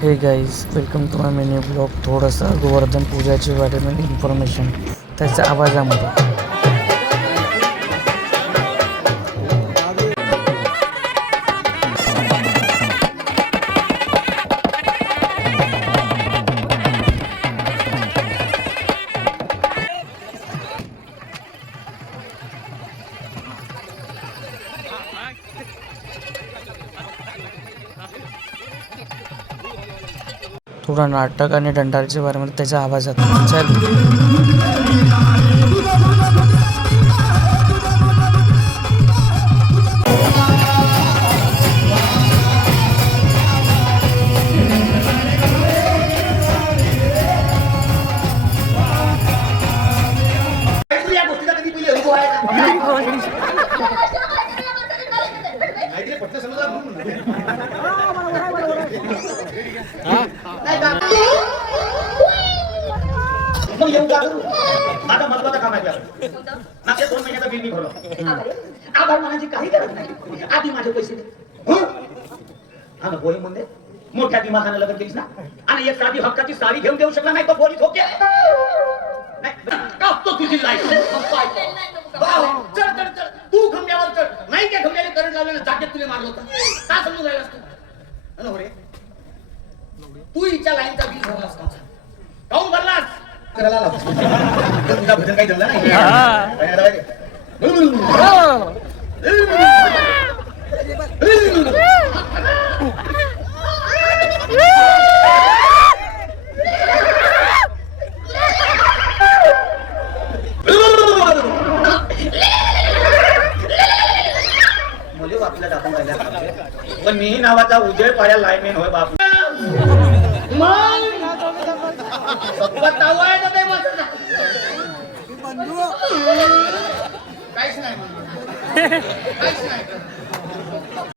हे guys welcome to my mini blog. थोडंसं Govardhan पूजाच्या बारेमध्ये information त्याच्या आवाजामध्ये. थोडा नाटक आणि दंडाच्या बारेमध्ये त्याच्या आवाजात. मग येऊ का करू? माझा महत्वाचं काम आहे. मागच्या 2 महिन्याचा बिल मी भरलो. आभार मानायची काही गरज नाही. आधी माझे पैसे दे. हा ना बोल म्हणजे मोठ्या दिमाखानं लग्न केलीस ना आणि एक साधी हक्काची साडी घेऊन देऊ शकला नाही तो पोलीस होके टाकतो तुझी लाईफ. चढ चढ चढ तू खंब्यावर चढ. नाही त्या खंब्याने करंट लावल्यानं जागेत तुला मारलं होतं. का समजून राहिलास तू? रे तू हिच्या लाईनचा बिल भरलास का? काऊन भरलास? करायला तुझा भजन काही जमला नाही. मुले बापीला दाखवून राहिल्या पण मी नावाचा उजळ पाड्या लायमेन होय बाप. काहीच नाही